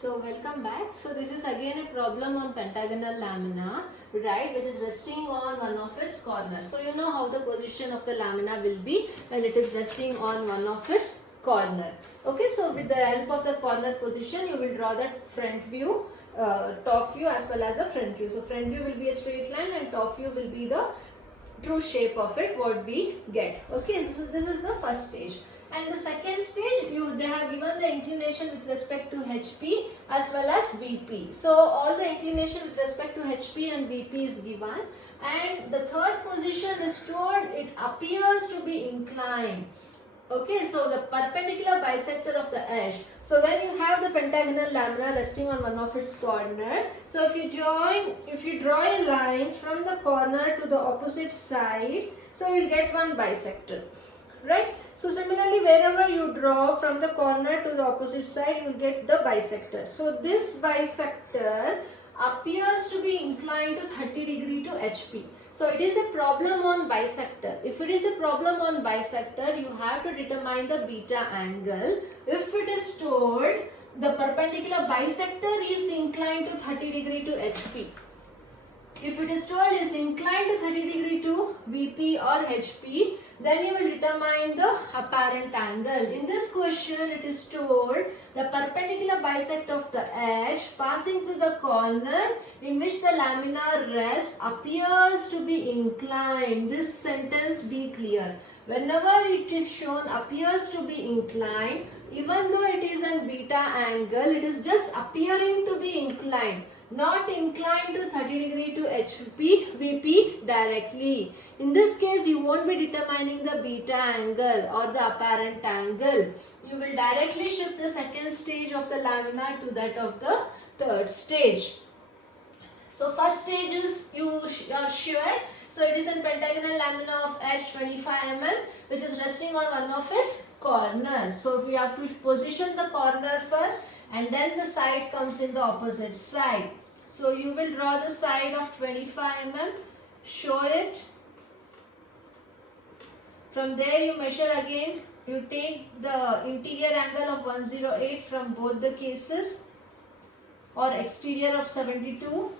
So welcome back. So this is again a problem on pentagonal lamina, right, which is resting on one of its corners. So you know how the position of the lamina will be when it is resting on one of its corner. Okay, so with the help of the corner position, you will draw the front view, top view as well as the front view. So front view will be a straight line and top view will be the true shape of it what we get. Okay, so this is the first stage. And the second stage, they have given the inclination with respect to HP as well as VP. So all the inclination with respect to HP and VP is given, and the third position is told it appears to be inclined. Okay, so the perpendicular bisector of the edge. So when you have the pentagonal lamina resting on one of its corner, so if you draw a line from the corner to the opposite side, so you will get one bisector, right? So similarly, wherever you draw from the corner to the opposite side, you will get the bisector. So this bisector appears to be inclined to 30 degree to HP. So it is a problem on bisector. If it is a problem on bisector, you have to determine the beta angle. If it is told the perpendicular bisector is inclined to 30 degree to HP. If it is told is inclined to 30 degree to VP or HP, then you will determine the apparent angle. In this question, it is told the perpendicular bisect of the edge passing through the corner in which the lamina rests appears to be inclined. This sentence be clear. Whenever it is shown appears to be inclined, even though it is an beta angle, it is just appearing to be inclined, not inclined to 30 degree to HP, VP directly. In this case, you won't be determining the beta angle or the apparent angle. You will directly shift the second stage of the lamina to that of the third stage. So first stage is you are sure. So it is in pentagonal lamina of edge 25 mm, which is resting on one of its corners. So we have to position the corner first, and then the side comes in the opposite side. So you will draw the side of 25 mm, show it. From there you measure again, you take the interior angle of 108 from both the cases, or exterior of 72.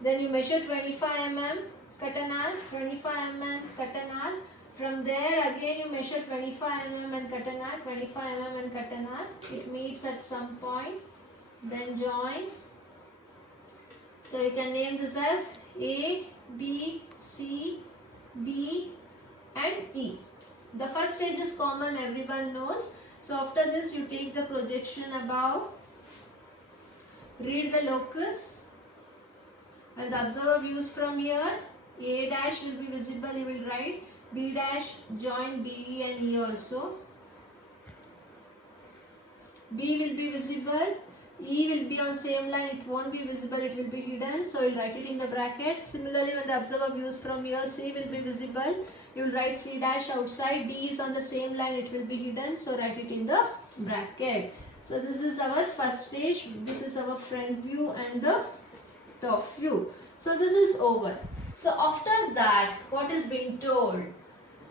Then you measure 25 mm, cut an arc, 25 mm, cut an arc. From there again you measure 25 mm and cut an arc, 25 mm and cut an arc. It meets at some point. Then join. So you can name this as A, B, C, B and E. The first stage is common, everyone knows. So after this you take the projection above, read the locus, and the observer views from here. A dash will be visible, you will write. B dash join B, E and E also. B will be visible. E will be on same line, it won't be visible, it will be hidden, so you will write it in the bracket. Similarly, when the observer views from here, C will be visible, you will write C dash outside. D is on the same line, it will be hidden, so write it in the bracket. So this is our first stage, this is our front view and the top view. So this is over. So after that, what is being told?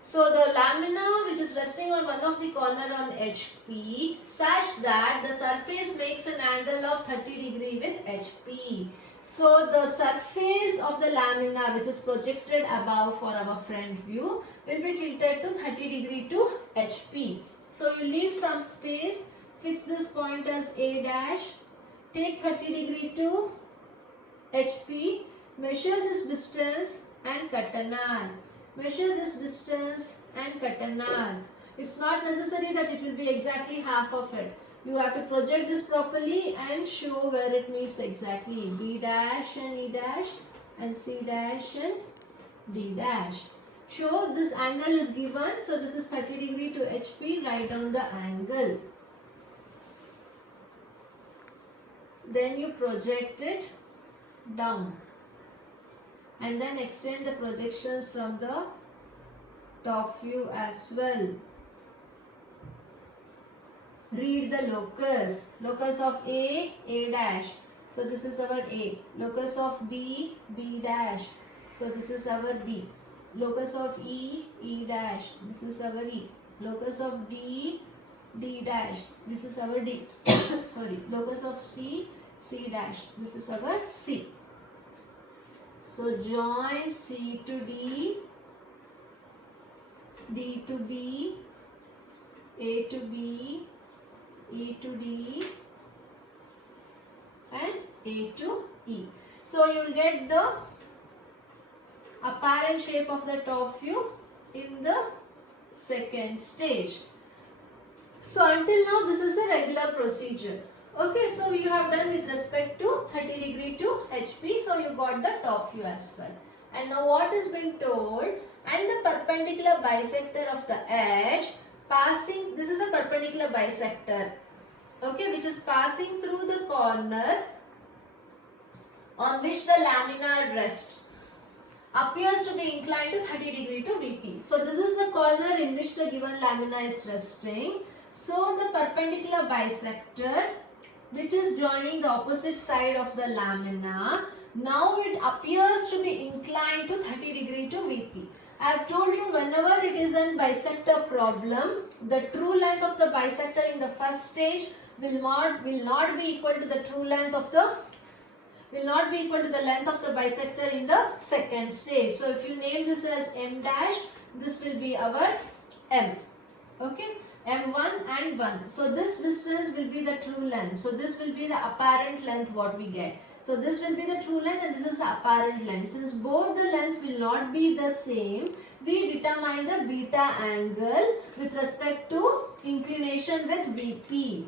So the lamina which is resting on one of the corner on HP such that the surface makes an angle of 30 degree with HP. So the surface of the lamina which is projected above for our front view will be tilted to 30 degree to HP. So you leave some space, fix this point as A dash, take 30 degree to HP, measure this distance and cut an arc. Measure this distance and cut an arc. It's not necessary that it will be exactly half of it. You have to project this properly and show where it meets exactly. B dash and E dash and C dash and D dash. Show this angle is given. So this is 30 degree to HP. Write down the angle. Then you project it down. And then extend the projections from the top view as well. Read the locus. Locus of A, A dash. So this is our A. Locus of B, B dash. So this is our B. Locus of E, E dash. This is our E. Locus of D, D dash, this is our D. Sorry, locus of C, C dash, this is our C. So join C to D, D to B, A to B, E to D, and A to E. So you will get the apparent shape of the top view in the second stage. So until now this is a regular procedure. Okay, so you have done with respect to 30 degree to HP, so you got the top view as well. And now what has been told, and the perpendicular bisector of the edge passing, this is a perpendicular bisector, okay, which is passing through the corner on which the lamina rests, appears to be inclined to 30 degree to VP. So this is the corner in which the given lamina is resting. So the perpendicular bisector, which is joining the opposite side of the lamina, now it appears to be inclined to 30 degree to VP. I have told you, whenever it is a bisector problem, the true length of the bisector in the first stage will not be equal to the true length of the length of the bisector in the second stage. So if you name this as M dash, this will be our M. Okay, M1 and 1. So this distance will be the true length. So this will be the apparent length what we get. So this will be the true length and this is the apparent length. Since both the length will not be the same, we determine the beta angle with respect to inclination with VP.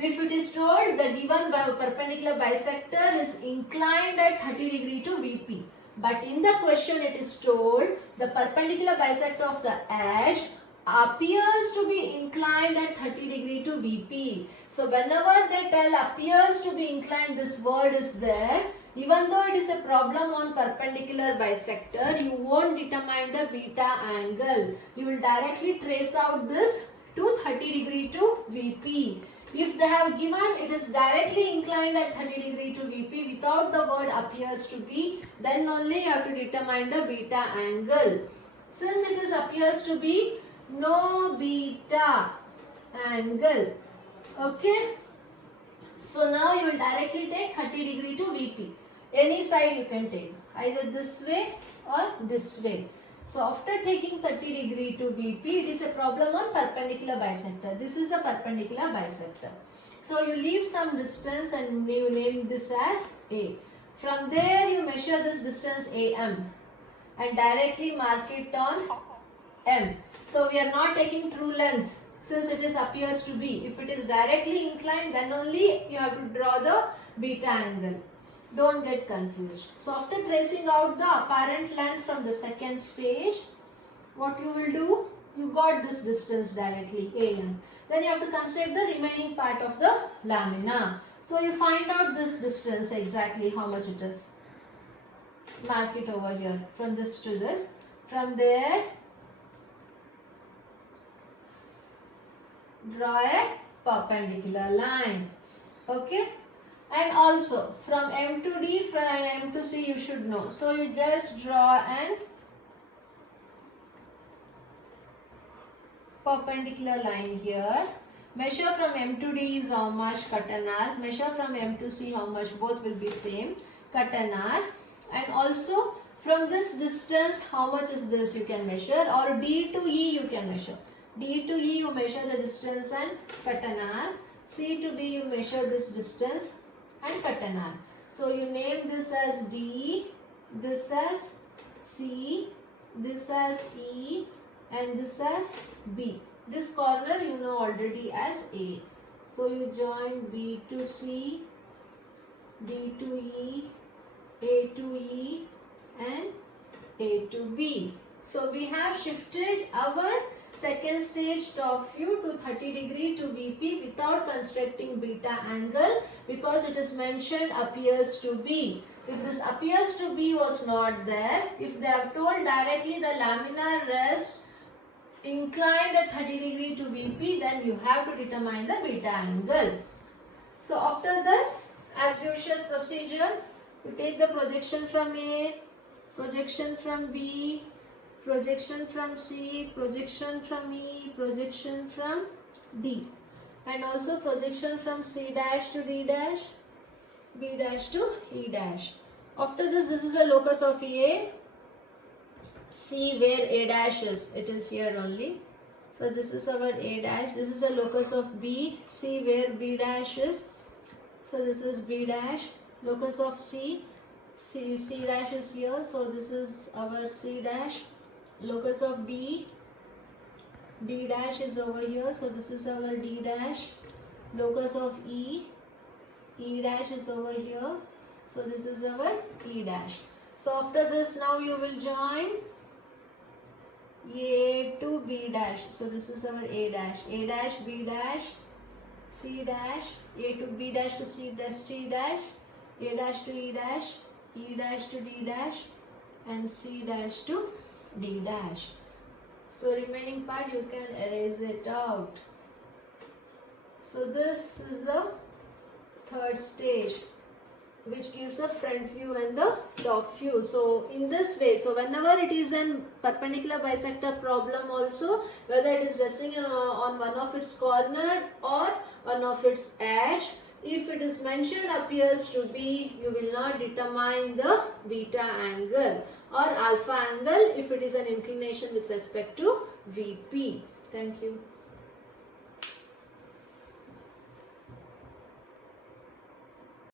If it is told the given perpendicular bisector is inclined at 30 degree to VP, but in the question it is told the perpendicular bisector of the edge appears to be inclined at 30 degree to VP. So whenever they tell appears to be inclined, this word is there. Even though it is a problem on perpendicular bisector, you won't determine the beta angle. You will directly trace out this to 30 degree to VP. If they have given it is directly inclined at 30 degree to VP without the word appears to be, then only you have to determine the beta angle. Since it is appears to be, no beta angle. Okay. So now you will directly take 30 degree to VP. Any side you can take, either this way or this way. So after taking 30 degree to VP, it is a problem on perpendicular bisector. This is a perpendicular bisector. So you leave some distance and you name this as A. From there you measure this distance AM and directly mark it on M. So we are not taking true length since it is appears to be. If it is directly inclined, then only you have to draw the beta angle. Don't get confused. So after tracing out the apparent length from the second stage, what you will do? You got this distance directly, AM. Then you have to construct the remaining part of the lamina. So you find out this distance exactly how much it is. Mark it over here from this to this. From there, draw a perpendicular line. Okay. And also from M to D, from M to C you should know. So you just draw an perpendicular line here. Measure from M to D is how much, cut an arc. Measure from M to C how much, both will be same, cut an arc. And also from this distance how much is this you can measure, or D to E you can measure. D to E you measure the distance and cut an arc. C to B you measure this distance and cut an arc. So you name this as D, this as C, this as E and this as B. This corner you know already as A. So you join B to C, D to E, A to E and A to B. So we have shifted our second stage top view to 30 degree to VP without constructing beta angle because it is mentioned appears to be. If this appears to be was not there, if they have told directly the lamina rests inclined at 30 degree to VP, then you have to determine the beta angle. So after this, as usual procedure, you take the projection from A, projection from B, projection from C, projection from E, projection from D. and also projection from C dash to D dash, B dash to E dash. After this is a locus of A, C where A dash is, it is here only. So this is our A dash, this is a locus of B, C where B dash is. So this is B dash, locus of C, C dash is here. So this is our C dash, locus of B, D dash is over here. So this is our D dash, locus of E, E dash is over here. So this is our E dash. So after this now you will join A to B dash. So this is our A dash, B dash, C dash, A to B dash to C dash, C dash, A dash to E dash, E dash to D dash, and C dash to D dash. So remaining part you can erase it out. So this is the third stage, which gives the front view and the top view. So in this way, so whenever it is an perpendicular bisector problem also, whether it is resting on one of its corner or one of its edge, if it is mentioned appears to be, you will not determine the beta angle or alpha angle if it is an inclination with respect to VP. Thank you.